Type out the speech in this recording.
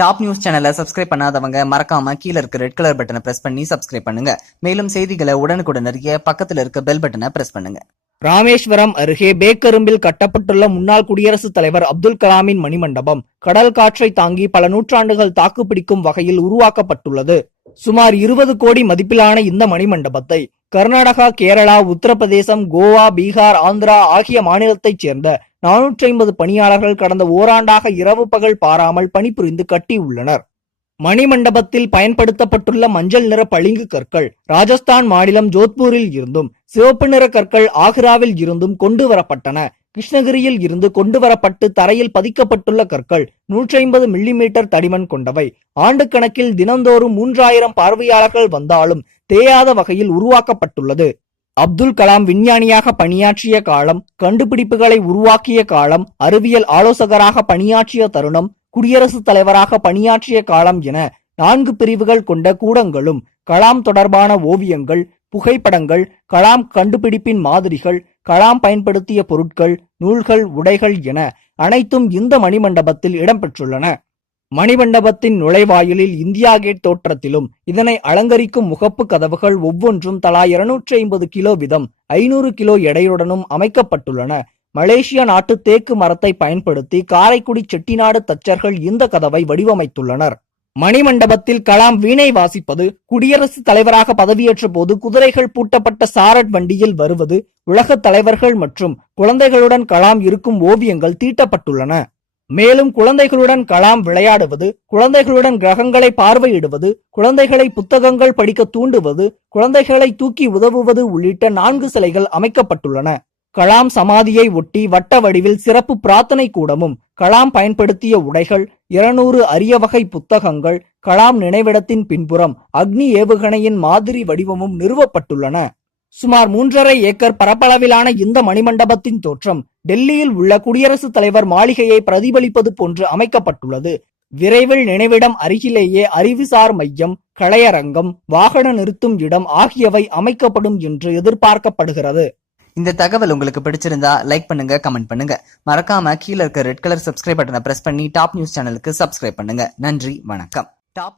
Top news சேனலை subscribe பண்ணாதவங்க மறக்காம கீழ இருக்க ரெட் கலர் பட்டனை பிரஸ் பண்ணி சப்ஸ்கிரைப் பண்ணுங்க. மேலும் செய்திகளை உடனுக்குடன் அறிய பக்கத்துல இருக்க பெல் பட்டனை பிரஸ் பண்ணுங்க. ராமேஸ்வரம் அருகே பேக்கரும்பில் கட்டப்பட்டுள்ள முன்னாள் குடியரசுத் தலைவர் அப்துல் கலாமின் மணிமண்டபம் கடல் காற்றை தாங்கி பல நூற்றாண்டுகள் தாக்குப்பிடிக்கும் வகையில் உருவாக்கப்பட்டுள்ளது. சுமார் 20 கோடி மதிப்பிலான இந்த மணிமண்டபத்தை கர்நாடகா, கேரளா, உத்தரப்பிரதேசம், கோவா, பீகார், ஆந்திரா ஆகிய மாநிலத்தைச் சேர்ந்த 450 பணியாளர்கள் கடந்த ஓராண்டாக இரவு பகல் பாராமல் பணிபுரிந்து கட்டியுள்ளனர். மணிமண்டபத்தில் பயன்படுத்தப்பட்டுள்ள மஞ்சள் நிற பளிங்கு கற்கள் ராஜஸ்தான் மாநிலம் ஜோத்பூரில் இருந்தும், சிவப்பு நிற கற்கள் ஆக்ராவில் இருந்தும் கொண்டு வரப்பட்டன. கிருஷ்ணகிரியில் இருந்து கொண்டு வரப்பட்டு தரையில் பதிக்கப்பட்டுள்ள கற்கள் 150 மில்லிமீட்டர் தடிமன் கொண்டவை. ஆண்டு கணக்கில் தினந்தோறும் 3000 பார்வையாளர்கள் வந்தாலும் தேயாத வகையில் உருவாக்கப்பட்டுள்ளது. அப்துல் கலாம் விஞ்ஞானியாக பணியாற்றிய காலம், கண்டுபிடிப்புகளை உருவாக்கிய காலம், அறிவியல் ஆலோசகராக பணியாற்றிய தருணம், குடியரசுத் தலைவராக பணியாற்றிய காலம் என 4 பிரிவுகள் கொண்ட கூடங்களும், கலாம் தொடர்பான ஓவியங்கள், புகைப்படங்கள், கலாம் கண்டுபிடிப்பின் மாதிரிகள், கலாம் பயன்படுத்திய பொருட்கள், நூல்கள், உடைகள் என அனைத்தும் இந்த மணிமண்டபத்தில் இடம்பெற்றுள்ளன. மணிமண்டபத்தின் நுழைவாயிலில் இந்தியா கேட் தோற்றத்திலும் இதனை அலங்கரிக்கும் முகப்பு கதவுகள் ஒவ்வொன்றும் தலா 250 கிலோ வீதம் 500 கிலோ எடையுடனும் அமைக்கப்பட்டுள்ளன. மலேசியா நாட்டு தேக்கு மரத்தை பயன்படுத்தி காரைக்குடி செட்டிநாடு தச்சர்கள் இந்த கதவை வடிவமைத்துள்ளனர். மணிமண்டபத்தில் கலாம் வீணை வாசிப்பது, குடியரசுத் தலைவராக பதவியேற்ற போது குதிரைகள் பூட்டப்பட்ட சாரட் வண்டியில் வருவது, உலக தலைவர்கள் மற்றும் குழந்தைகளுடன் கலாம் இருக்கும் ஓவியங்கள் தீட்டப்பட்டுள்ளன. மேலும் குழந்தைகளுடன் கலாம் விளையாடுவது, குழந்தைகளுடன் கிரகங்களை பார்வையிடுவது, குழந்தைகளை புத்தகங்கள் படிக்க தூண்டுவது, குழந்தைகளை தூக்கி உதவுவது உள்ளிட்ட 4 சிலைகள் அமைக்கப்பட்டுள்ளன. கலாம் சமாதியை ஒட்டி வட்ட வடிவில் சிறப்பு பிரார்த்தனை கூடமும், கலாம் பயன்படுத்திய உடைகள், 200 அரிய வகை புத்தகங்கள், கலாம் நினைவிடத்தின் பின்புறம் அக்னி ஏவுகணையின் மாதிரி வடிவமும் நிறுவப்பட்டுள்ளன. சுமார் 3.5 ஏக்கர் பரப்பளவிலான இந்த மணிமண்டபத்தின் தோற்றம் டெல்லியில் உள்ள குடியரசுத் தலைவர் மாளிகையை பிரதிபலிப்பது போன்று அமைக்கப்பட்டுள்ளது. விரைவில் நினைவிடம் அருகிலேயே அறிவுசார் மையம், கலையரங்கம், வாகன நிறுத்தும் இடம் ஆகியவை அமைக்கப்படும் என்று எதிர்பார்க்கப்படுகிறது. இந்த தகவல் உங்களுக்கு பிடிச்சிருந்தா லைக் பண்ணுங்க, கமெண்ட் பண்ணுங்க. மறக்காம கீழ இருக்க ரெட் கலர் சப்ஸ்கிரைப் பட்டனை பிரஸ் பண்ணி டாப் நியூஸ் சேனலுக்கு சப்ஸ்கிரைப் பண்ணுங்க. நன்றி, வணக்கம்.